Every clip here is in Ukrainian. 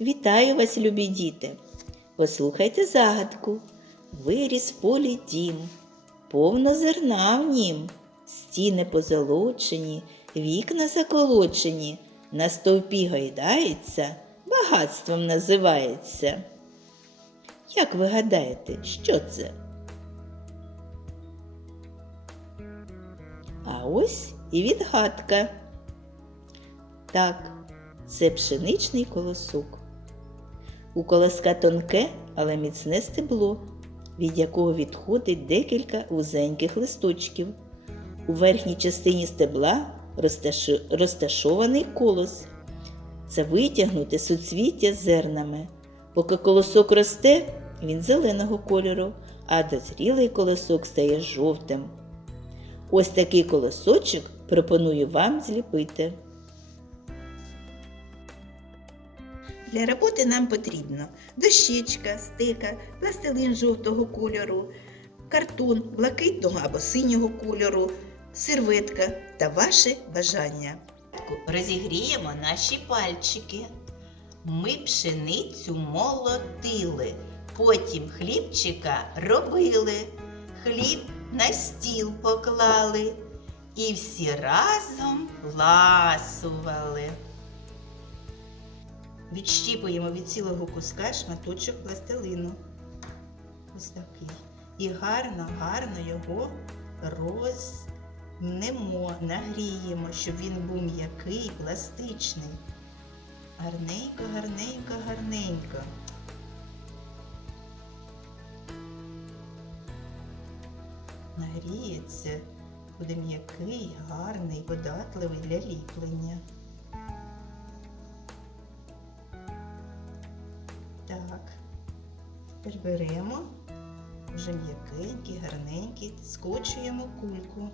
Вітаю вас, любі діти! Послухайте загадку. Виріс в полі дім, повно зерна в нім, стіни позолочені, вікна заколочені, на стовпі гайдається, багатством називається. Як ви гадаєте, що це? А ось і відгадка. Так, це пшеничний колосок. У колоска тонке, але міцне стебло, від якого відходить декілька вузеньких листочків. У верхній частині стебла розташований колос. Це витягнуте суцвіття зернами. Поки колосок росте, він зеленого кольору, а дозрілий колосок стає жовтим. Ось такий колосочок пропоную вам зліпити. Для роботи нам потрібно дощечка, стика, пластилин жовтого кольору, картон блакитного або синього кольору, серветка та ваше бажання. Розігріємо наші пальчики. Ми пшеницю молотили, потім хлібчика робили, хліб на стіл поклали і всі разом ласували. Відщіпуємо від цілого куска шматочок пластилину. Ось такий. І гарно, гарно його рознемо, нагріємо, щоб він був м'який, пластичний. Гарненько, гарненько, гарненько. Нагріється, буде м'який, гарний, податливий для ліплення. Тепер беремо вже м'якенький, гарненький, скочуємо кульку.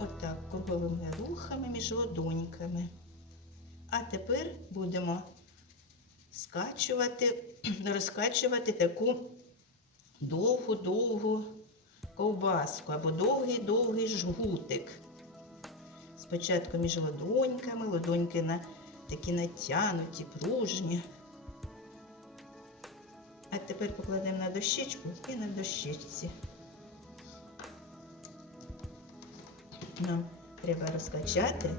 Отак, круговими рухами між ладоньками. А тепер будемо скачувати, розкачувати таку довгу-довгу ковбаску або довгий-довгий жгутик. Спочатку між ладоньками, ладоньки на такі натянуті, пружні. А тепер покладемо на дощечку і на дощечці. Нам треба розкачати,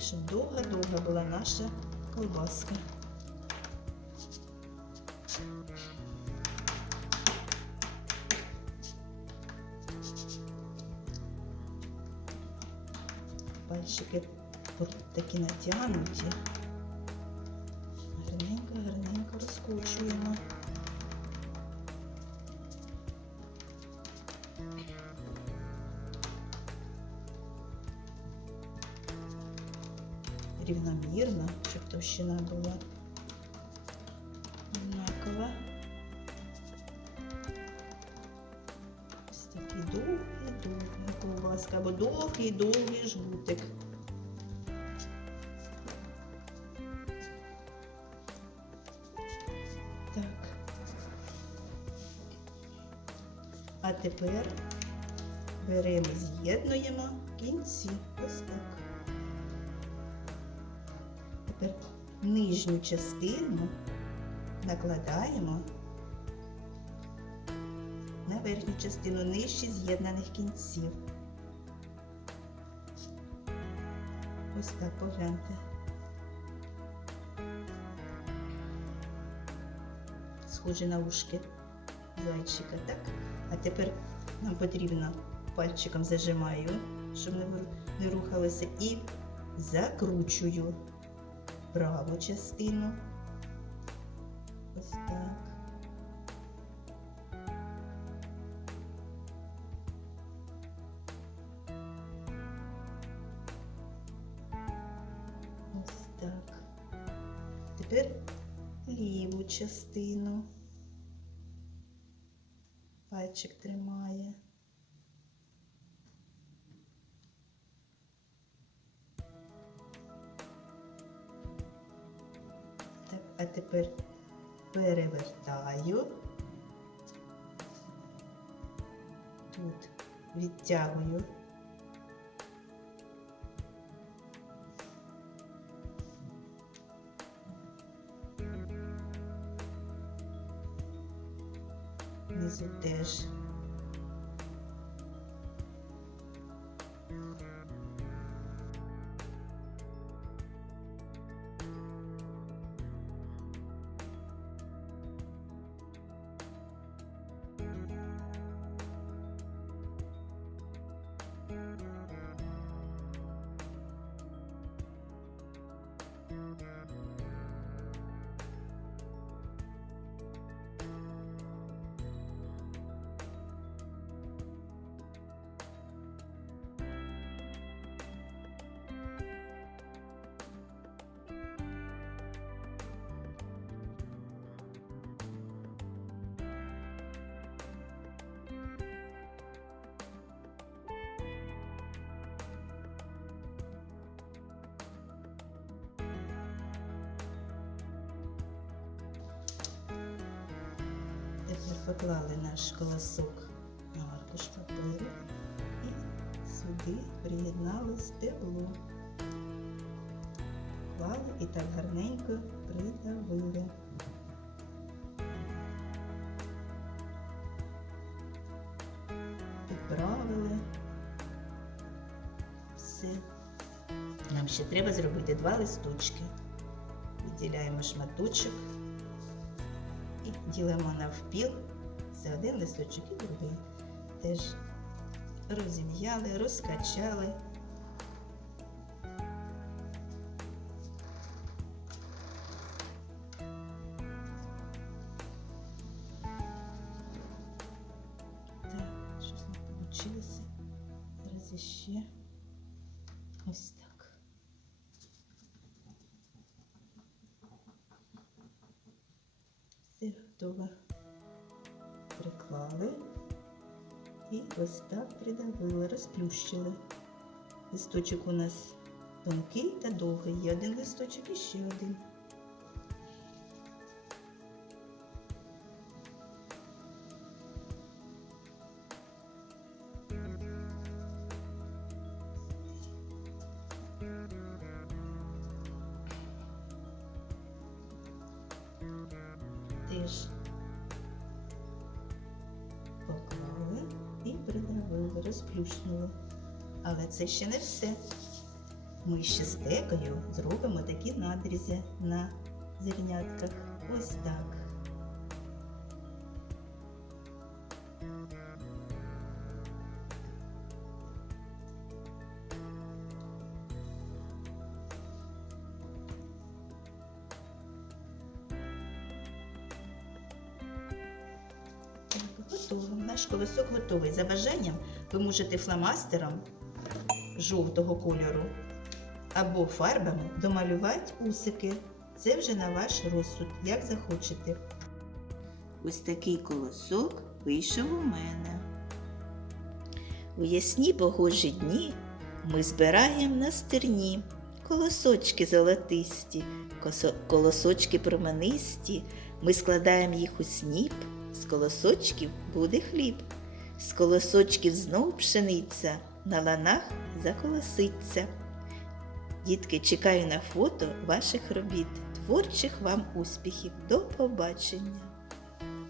щоб довга-довга була наша колбаска. Пальчики такі натягнуті. Розкручуємо. Рівномірно, щоб товщина була однакова. Ось такий довгий-довгий ковбаска або довгий-довгий жгутик. А тепер беремо, з'єднуємо кінці. Ось так. Тепер нижню частину накладаємо на верхню частину нижче з'єднаних кінців. Ось так погляньте. схоже на ушки зайчика, так? А тепер нам потрібно пальчиком зажимаю, щоб не, рухалося, і закручую праву частину. Ось так. Ось так. Тепер ліву частину. Пальчик тримає. Так, а тепер перевертаю. Тут відтягую внизу теж. Поклали наш колосок на аркуш паперу і сюди приєднали стебло. Клали і так гарненько придавили. Підправили. Все. Нам ще треба зробити два листочки. Відділяємо шматочок і ділимо навпіл. Це один листочок і другий. Теж розім'яли, розкачали. Так, щось не вийшло. Зараз іще ось так. Все готово. Приклали і ось так придавили, розплющили. Листочок у нас тонкий та довгий. Є один листочок і ще один. Теж придавили, розплющнули. Але це ще не все. Ми ще стекою зробимо такі надрізи на зернятках. Ось так. Готово. Наш колосок готовий. За бажанням ви можете фломастером жовтого кольору або фарбами домалювати усики. Це вже на ваш розсуд, як захочете. Ось такий колосок вийшов у мене. У ясні погожі дні ми збираємо на стерні колосочки золотисті, колосочки променисті. Ми складаємо їх у сніп, з колосочків буде хліб, з колосочків знов пшениця, на ланах заколоситься. Дітки, чекаю на фото ваших робіт. Творчих вам успіхів. До побачення!